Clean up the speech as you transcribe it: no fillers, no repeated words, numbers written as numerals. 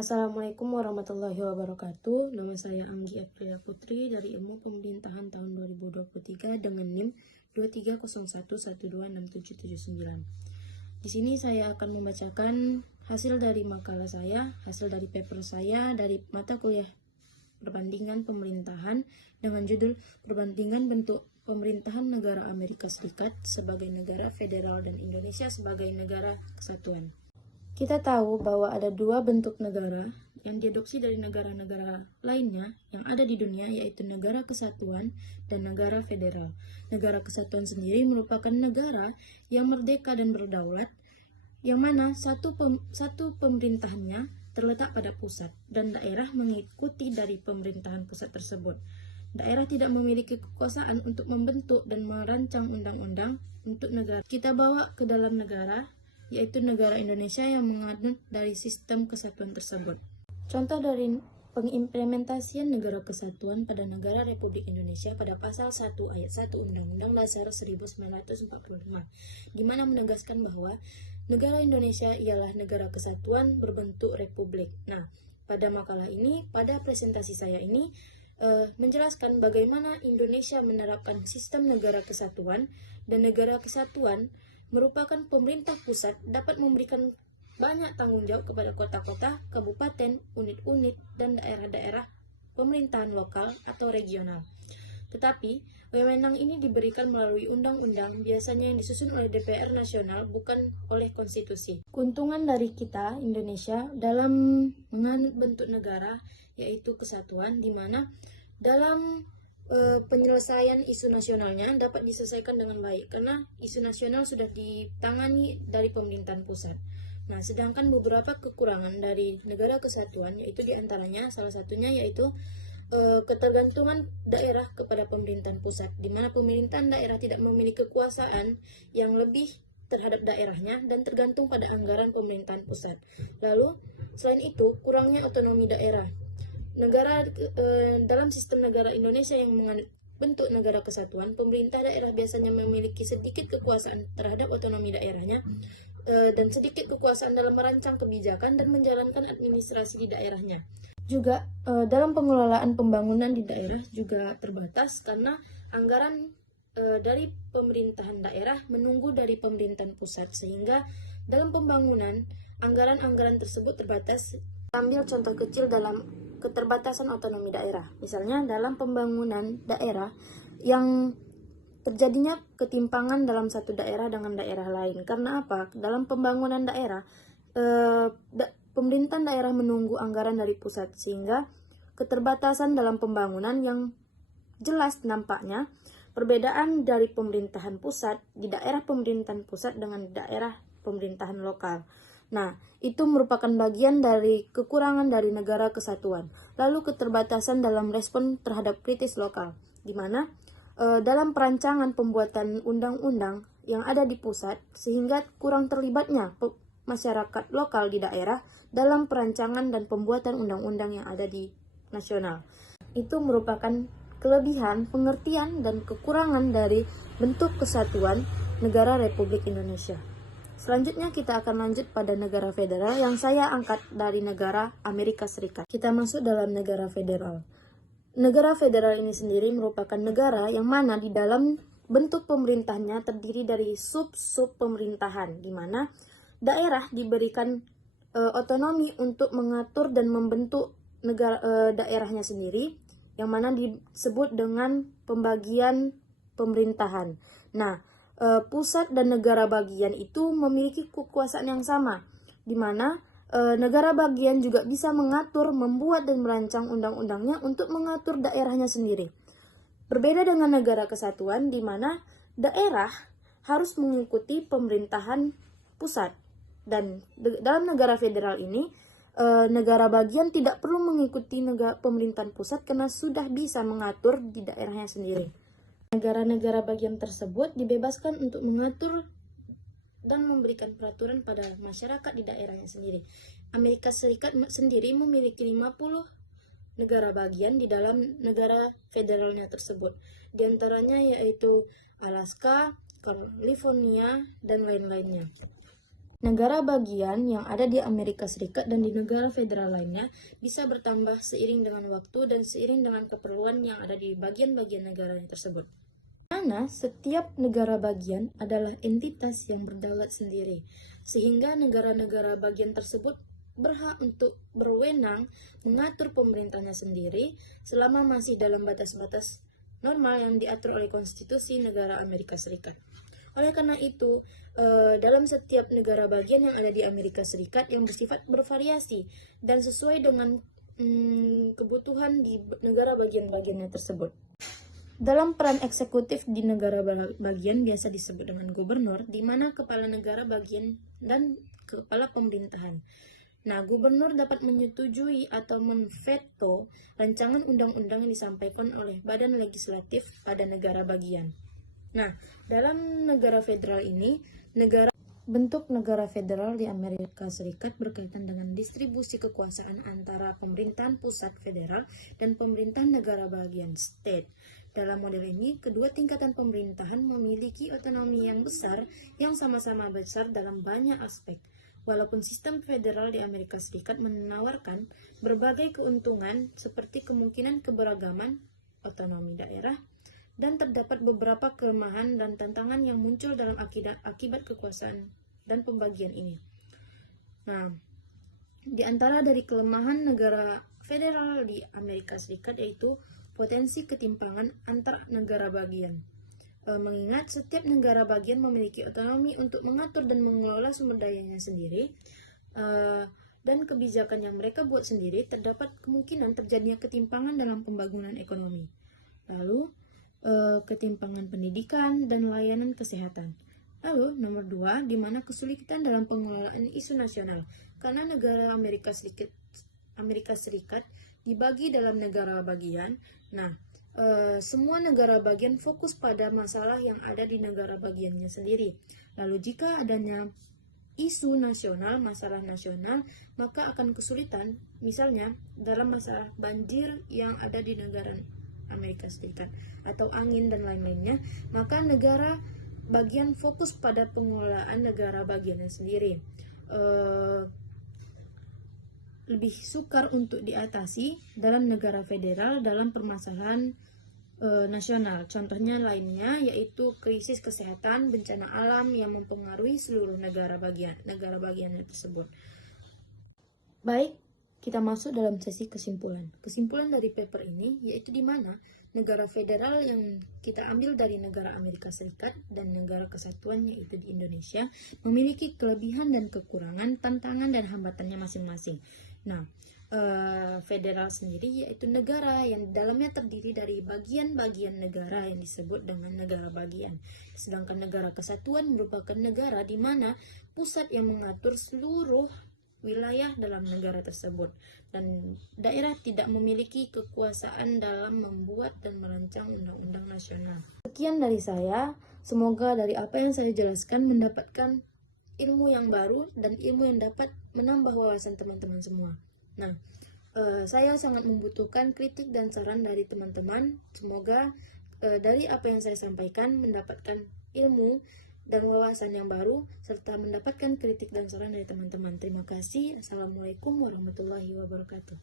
Assalamualaikum warahmatullahi wabarakatuh. Nama saya Anggi Aprilia Putri dari Ilmu Pemerintahan tahun 2023 dengan NIM 2301126779. Di sini saya akan membacakan hasil dari makalah saya, hasil dari paper saya dari mata kuliah perbandingan pemerintahan dengan judul Perbandingan Bentuk Pemerintahan Negara Amerika Serikat sebagai negara federal dan Indonesia sebagai negara kesatuan. Kita tahu bahwa ada dua bentuk negara yang diadopsi dari negara-negara lainnya yang ada di dunia, yaitu negara kesatuan dan negara federal. Negara kesatuan sendiri merupakan negara yang merdeka dan berdaulat, yang mana satu pemerintahannya terletak pada pusat dan daerah mengikuti dari pemerintahan pusat tersebut. Daerah tidak memiliki kekuasaan untuk membentuk dan merancang undang-undang untuk negara. Kita bawa ke dalam negara, yaitu negara Indonesia yang menganut dari sistem kesatuan tersebut. Contoh dari pengimplementasian negara kesatuan pada negara Republik Indonesia pada pasal 1 ayat 1 Undang-Undang Dasar 1945, di mana menegaskan bahwa negara Indonesia ialah negara kesatuan berbentuk republik. Nah, pada makalah ini, pada presentasi saya ini, menjelaskan bagaimana Indonesia menerapkan sistem negara kesatuan dan negara kesatuan merupakan pemerintah pusat dapat memberikan banyak tanggung jawab kepada kota-kota, kabupaten, unit-unit, dan daerah-daerah pemerintahan lokal atau regional. Tetapi, wewenang ini diberikan melalui undang-undang biasanya yang disusun oleh DPR nasional, bukan oleh konstitusi. Keuntungan dari kita, Indonesia, dalam menganut bentuk negara, yaitu kesatuan, di mana dalam penyelesaian isu nasionalnya dapat diselesaikan dengan baik karena isu nasional sudah ditangani dari pemerintahan pusat. Nah, sedangkan beberapa kekurangan dari negara kesatuan yaitu diantaranya salah satunya yaitu ketergantungan daerah kepada pemerintahan pusat, di mana pemerintahan daerah tidak memiliki kekuasaan yang lebih terhadap daerahnya dan tergantung pada anggaran pemerintahan pusat. Lalu, selain itu, kurangnya otonomi daerah. Dalam sistem negara Indonesia yang menganut bentuk negara kesatuan, pemerintah daerah biasanya memiliki sedikit kekuasaan terhadap otonomi daerahnya dan sedikit kekuasaan dalam merancang kebijakan dan menjalankan administrasi di daerahnya. Juga dalam pengelolaan pembangunan di daerah juga terbatas karena anggaran dari pemerintahan daerah menunggu dari pemerintahan pusat, sehingga dalam pembangunan anggaran-anggaran tersebut terbatas. Ambil contoh kecil dalam keterbatasan otonomi daerah. Misalnya dalam pembangunan daerah yang terjadinya ketimpangan dalam satu daerah dengan daerah lain. Karena apa? Dalam pembangunan daerah, pemerintahan daerah menunggu anggaran dari pusat, sehingga keterbatasan dalam pembangunan yang jelas nampaknya perbedaan dari pemerintahan pusat di daerah pemerintahan pusat dengan daerah pemerintahan lokal. Nah, itu merupakan bagian dari kekurangan dari negara kesatuan. Lalu keterbatasan dalam respon terhadap kritis lokal, di mana dalam perancangan pembuatan undang-undang yang ada di pusat, sehingga kurang terlibatnya masyarakat lokal di daerah dalam perancangan dan pembuatan undang-undang yang ada di nasional. Itu merupakan kelebihan, pengertian, dan kekurangan dari bentuk kesatuan negara Republik Indonesia. Selanjutnya kita akan lanjut pada negara federal yang saya angkat dari negara Amerika Serikat. Kita masuk dalam negara federal. Negara federal ini sendiri merupakan negara yang mana di dalam bentuk pemerintahnya terdiri dari sub-sub pemerintahan, di mana daerah diberikan otonomi untuk mengatur dan membentuk daerahnya sendiri, yang mana disebut dengan pembagian pemerintahan. Nah, pusat dan negara bagian itu memiliki kekuasaan yang sama, di mana negara bagian juga bisa mengatur, membuat, dan merancang undang-undangnya untuk mengatur daerahnya sendiri. Berbeda dengan negara kesatuan, di mana daerah harus mengikuti pemerintahan pusat. Dan dalam negara federal ini, negara bagian tidak perlu mengikuti pemerintahan pusat karena sudah bisa mengatur di daerahnya sendiri. Negara-negara bagian tersebut dibebaskan untuk mengatur dan memberikan peraturan pada masyarakat di daerahnya sendiri. Amerika Serikat sendiri memiliki 50 negara bagian di dalam negara federalnya tersebut. Di antaranya yaitu Alaska, California, dan lain-lainnya. Negara bagian yang ada di Amerika Serikat dan di negara federal lainnya bisa bertambah seiring dengan waktu dan seiring dengan keperluan yang ada di bagian-bagian negara tersebut. Karena setiap negara bagian adalah entitas yang berdaulat sendiri, sehingga negara-negara bagian tersebut berhak untuk berwenang mengatur pemerintahnya sendiri selama masih dalam batas-batas normal yang diatur oleh konstitusi negara Amerika Serikat. Oleh karena itu, dalam setiap negara bagian yang ada di Amerika Serikat yang bersifat bervariasi dan sesuai dengan kebutuhan di negara bagian-bagiannya tersebut. Dalam peran eksekutif di negara bagian biasa disebut dengan gubernur, di mana kepala negara bagian dan kepala pemerintahan. Nah, gubernur dapat menyetujui atau memveto rancangan undang-undang yang disampaikan oleh badan legislatif pada negara bagian. Nah, dalam negara federal ini, bentuk negara federal di Amerika Serikat berkaitan dengan distribusi kekuasaan antara pemerintahan pusat federal dan pemerintahan negara bagian state. Dalam model ini, kedua tingkatan pemerintahan memiliki otonomi yang besar yang sama-sama besar dalam banyak aspek. Walaupun sistem federal di Amerika Serikat menawarkan berbagai keuntungan seperti kemungkinan keberagaman, otonomi daerah, dan terdapat beberapa kelemahan dan tantangan yang muncul dalam akibat kekuasaan dan pembagian ini. Nah, di antara dari kelemahan negara federal di Amerika Serikat yaitu potensi ketimpangan antar negara bagian. Mengingat setiap negara bagian memiliki otonomi untuk mengatur dan mengelola sumber dayanya sendiri, dan kebijakan yang mereka buat sendiri, terdapat kemungkinan terjadinya ketimpangan dalam pembangunan ekonomi. Lalu, ketimpangan pendidikan dan layanan kesehatan. Lalu, nomor 2, di mana kesulitan dalam pengelolaan isu nasional. Karena negara Amerika Serikat dibagi dalam negara bagian. Nah, semua negara bagian fokus pada masalah yang ada di negara bagiannya sendiri. Lalu, jika adanya isu nasional, masalah nasional, maka akan kesulitan, misalnya dalam masalah banjir yang ada di negara Amerika Serikat atau angin dan lain-lainnya, maka negara bagian fokus pada pengelolaan negara bagiannya sendiri. Lebih sukar untuk diatasi dalam negara federal dalam permasalahan nasional. Contohnya lainnya yaitu krisis kesehatan, bencana alam yang mempengaruhi seluruh negara bagiannya tersebut. Baik, kita masuk dalam sesi kesimpulan. Kesimpulan dari paper ini yaitu di mana negara federal yang kita ambil dari negara Amerika Serikat dan negara kesatuan yaitu di Indonesia memiliki kelebihan dan kekurangan, tantangan dan hambatannya masing-masing. Nah, federal sendiri yaitu negara yang dalamnya terdiri dari bagian-bagian negara yang disebut dengan negara bagian. Sedangkan negara kesatuan merupakan negara di mana pusat yang mengatur seluruh wilayah dalam negara tersebut dan daerah tidak memiliki kekuasaan dalam membuat dan merancang undang-undang nasional. Sekian dari saya, semoga dari apa yang saya jelaskan mendapatkan ilmu yang baru dan ilmu yang dapat menambah wawasan teman-teman semua. Nah, saya sangat membutuhkan kritik dan saran dari teman-teman. Semoga dari apa yang saya sampaikan mendapatkan ilmu dan wawasan yang baru, serta mendapatkan kritik dan saran dari teman-teman. Terima kasih. Assalamualaikum warahmatullahi wabarakatuh.